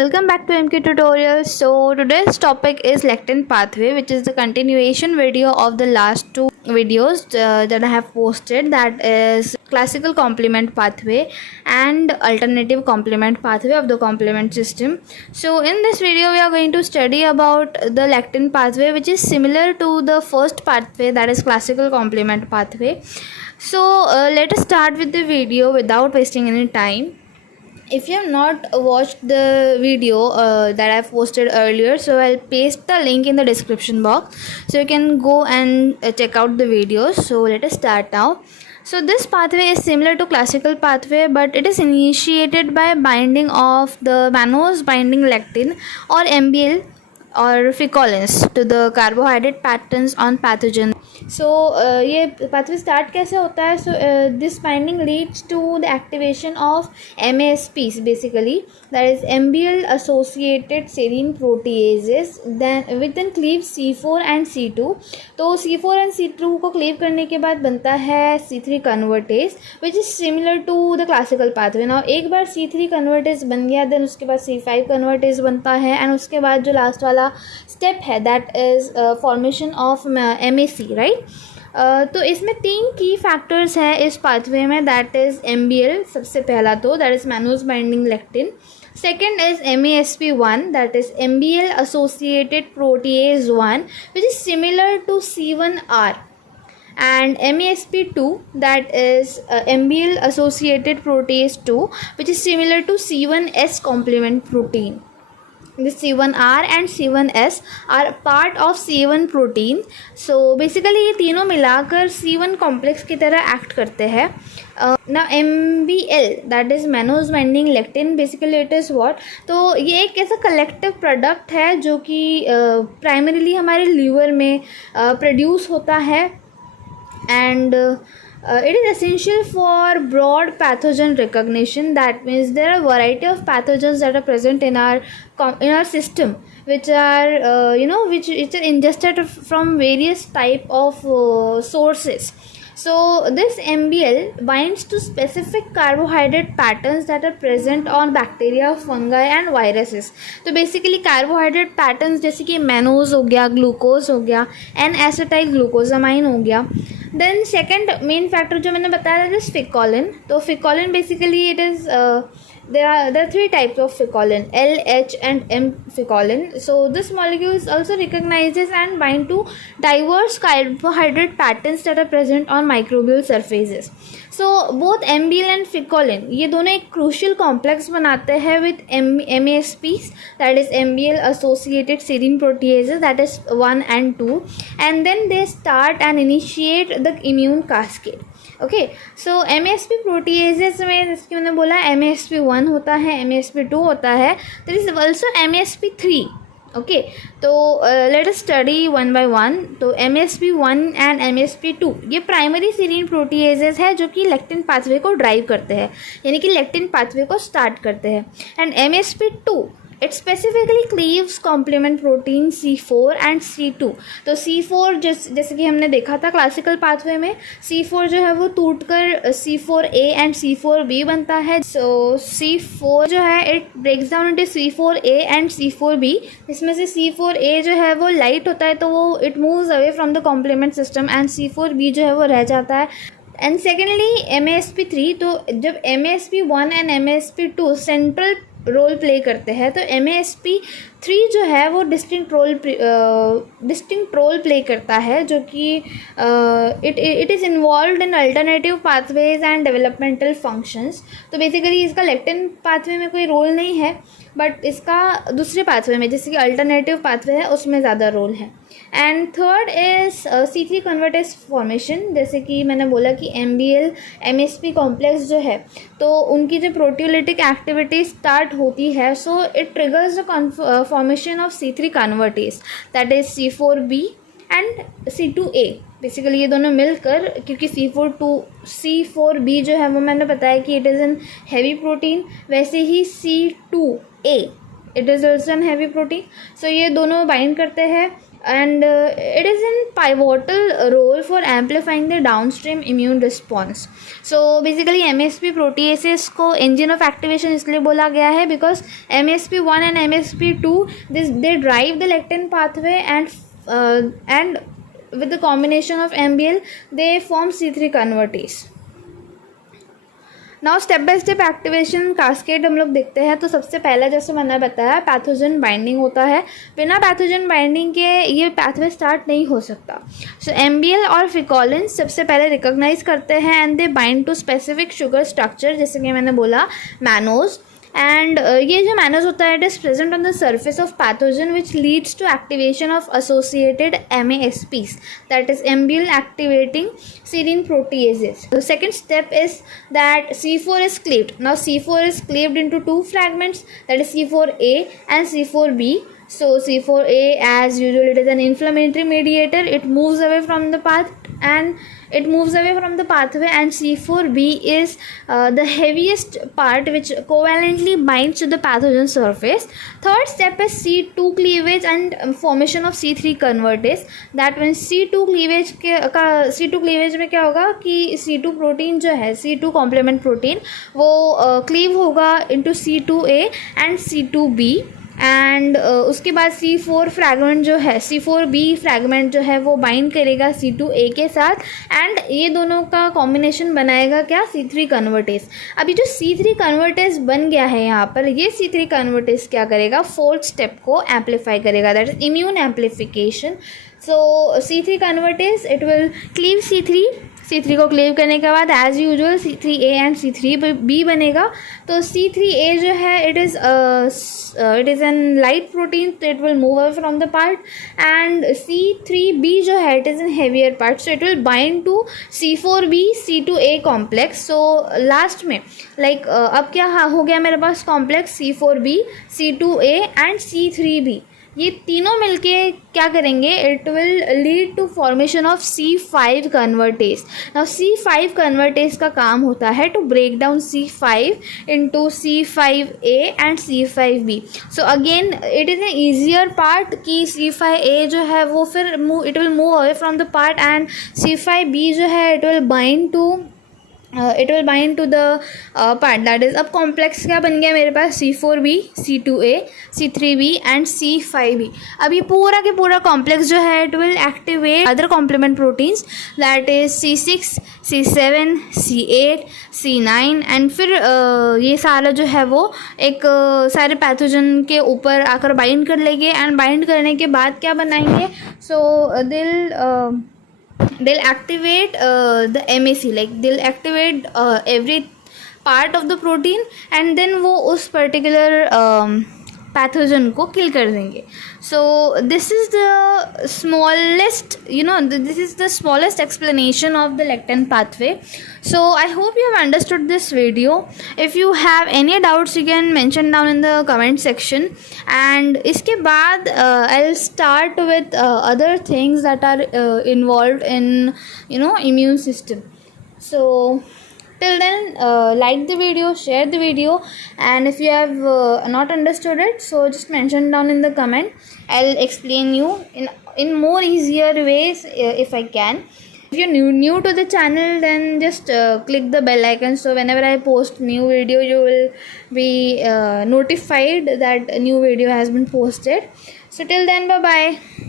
welcome back to MK Tutorials. So today's topic is lectin pathway, which is the continuation video of the last two videos that I have posted, that is classical complement pathway and alternative complement pathway of the complement system. So in this video we are going to study about the lectin pathway, which is similar to the first pathway, that is classical complement pathway. So let us start with the video without wasting any time. If you have not watched the video that I've posted earlier, so I'll paste the link in the description box, so you can go and check out the videos. So let us start now. So this pathway is similar to classical pathway, but it is initiated by binding of the mannose binding lectin or MBL or ficolins to the carbohydrate patterns on pathogen. So ये pathway start कैसे होता है? So this binding leads to the activation of MASPs, basically, that is MBL associated serine proteases, then within cleave C4 and C2. तो C4 and C2 को cleave करने के बाद बनता है C3 convertase, which is similar to the classical pathway. Now एक बार C3 convertase बन गया, then उसके बाद C5 convertase बनता है, and उसके बाद जो last वाला step है, that is formation of MAC, right? तो इसमें तीन की फैक्टर्स हैं इस पाथवे में, दैट इज़ MBL सबसे पहला, तो that is mannose binding lectin. Second is MASP1, that is MBL associated protease 1, which is similar to C1R, and MASP2, that is MBL associated protease 2, which is similar to C1S complement protein. The C1R and C1S are part of C1 protein. So basically ये तीनों मिलाकर C1 complex की तरह act करते हैं. Now MBL, that is mannose binding lectin, basically it is what? तो ये एक ऐसा collective product है जो कि primarily हमारे liver में produce होता है, and it is essential for broad pathogen recognition. That means there are a variety of pathogens that are present in our system, which are which are ingested from various type of sources. So this MBL binds to specific carbohydrate patterns that are present on bacteria, fungi and viruses. तो basically carbohydrate patterns जैसे कि mannose हो गया, glucose हो गया, N-acetyl glucosamine हो गया. Then second main factor जो मैंने बताया था, is ficolin. तो ficolin basically it is there are three types of ficolin, L, H and M ficolin. So this molecule is also recognizes and bind to diverse carbohydrate patterns that are present on microbial surfaces. So both MBL and ficolin ये दोनों एक crucial complex बनाते हैं with MASPs, that is MBL associated serine proteases, that is 1 and 2, and then they start and initiate the immune cascade. Okay, so MASP proteases में जैसे मैंने बोला MASP1 होता है, MASP2 होता है, there is also MASP3. Okay, तो let us study one by one. तो MASP1 एंड MASP2 ये प्राइमरी सीरीन प्रोटीएजेस है जो कि लेक्टिन पाथवे को ड्राइव करते हैं, यानी कि लेक्टिन पाथवे को स्टार्ट करते हैं. And MASP2 it specifically cleaves complement protein C4 and C2. तो C4 जैसे कि हमने देखा था क्लासिकल पाथवे में, C4 जो है वो टूटकर C4A एंड C4B बनता है. सो C4 जो है it breaks down into C4A and C4B. इसमें से C4A जो है वो लाइट होता है, तो वो it moves away from the complement system, and C4B जो है वो रह जाता है. एंड सेकेंडली MASP3, तो जब MASP1 and MASP2 central role play करते हैं, तो MASP3 जो है वो डिस्टिंक्ट रोल प्ले करता है, जो कि it is involve in alternative pathways and developmental functions. तो बेसिकली इसका लेक्टिन पाथवे में कोई रोल नहीं है, बट इसका दूसरे पाथवे में जैसे कि अल्टरनेटिव पाथवे है उसमें ज़्यादा रोल है. And third is C3 convertase formation. जैसे कि मैंने बोला कि MBL MASP कॉम्प्लेक्स जो है, तो उनकी जो प्रोटियोलिटिक एक्टिविटी स्टार्ट होती है, so it triggers the formation of C3 convertase, that is C4B and C2A. Basically ये दोनों मिलकर, क्योंकि C4B जो है वो मैंने बताया कि it is an heavy protein, वैसे ही C2A it is also an heavy protein. So ये दोनों बाइंड करते हैं and it is in pivotal role for amplifying the downstream immune response. So basically MSP proteases को engine of activation इसलिए बोला गया है because MSP1 and MSP2 they drive the lectin pathway and with the combination of MBL they form C3 convertase. Now step by step activation cascade हम लोग देखते हैं. तो सबसे पहला जैसे मैंने बताया पैथोजन बाइंडिंग होता है. बिना पैथोजन बाइंडिंग के ये पाथवे स्टार्ट नहीं हो सकता. सो एमबीएल और फिकोलिन सबसे पहले रिकॉग्नाइज करते हैं and they bind to specific sugar structure, जैसे कि मैंने बोला मैनोज. एंड ये जो मैनोज होता है it is present on the surface of pathogen which leads to activation of associated MASPs, that is MBL activating serine proteases. The second step is that C4 is cleaved. Now C4 is cleaved into two fragments, that is C4A and C4B. So C4A, as usual, it is an inflammatory mediator. It moves away from the pathway, and C4B is the heaviest part which covalently binds to the pathogen surface. Third step is C2 cleavage and formation of C3 convertase. That means C2 cleavage में क्या होगा कि C2 protein जो है C2 complement protein वो cleave होगा into C2A and C2B. And उसके बाद C4 फ्रैगमेंट जो है C4B फ्रैगमेंट जो है वो बाइंड करेगा C2A के साथ एंड ये दोनों का कॉम्बिनेशन बनाएगा क्या C3 कन्वर्टेज. अभी जो C3 कन्वर्टेज बन गया है यहाँ पर, ये C3 कन्वर्टेज क्या करेगा, फोर्थ स्टेप को एम्पलीफाई करेगा, that is immune amplification. So C3 convertase it will cleave C3 को क्लीव करने के बाद as usual C3A and C3B बनेगा. तो C3A जो है it is an light protein, तो it will move away from the part. And C3B जो है it is an heavier part, so it will bind to C4B C2A complex. So last में अब क्या हो गया मेरे पास complex C4B C2A and C3B. ये तीनों मिलके क्या करेंगे, it will lead to formation of C5 convertase. Now C5 convertase का काम होता है to break down C5 into C5A and C5B. So again it is an easier part कि C5A जो है वो फिर it will move away from the part and C5B जो है it will bind to the part, that is. अब complex क्या बन गया मेरे पास, C4B C2A C3B and C5B. अब ये पूरा के पूरा कॉम्प्लेक्स जो है it will activate other complement proteins, that is C6 C7 C8 C9 and फिर ये सारा जो है वो एक सारे पैथोजन के ऊपर आकर बाइंड कर लेंगे. एंड बाइंड करने के बाद क्या बनाएंगे, सो they'll activate the MAC, like they'll activate every part of the protein and then वो उस particular पैथोजन को किल कर देंगे. So this is the smallest this is the smallest explanation of the lectin pathway. So I hope you have understood this video. If you have any doubts you can mention down in the comment section, and इसके बाद I'll start with other things that are involved in immune system. So till then like the video, share the video, and if you have not understood it, so just mention down in the comment. I'll explain you in more easier ways if I can. If you're new to the channel, then just click the bell icon, so whenever I post new video you will be notified that a new video has been posted. So till then, bye bye.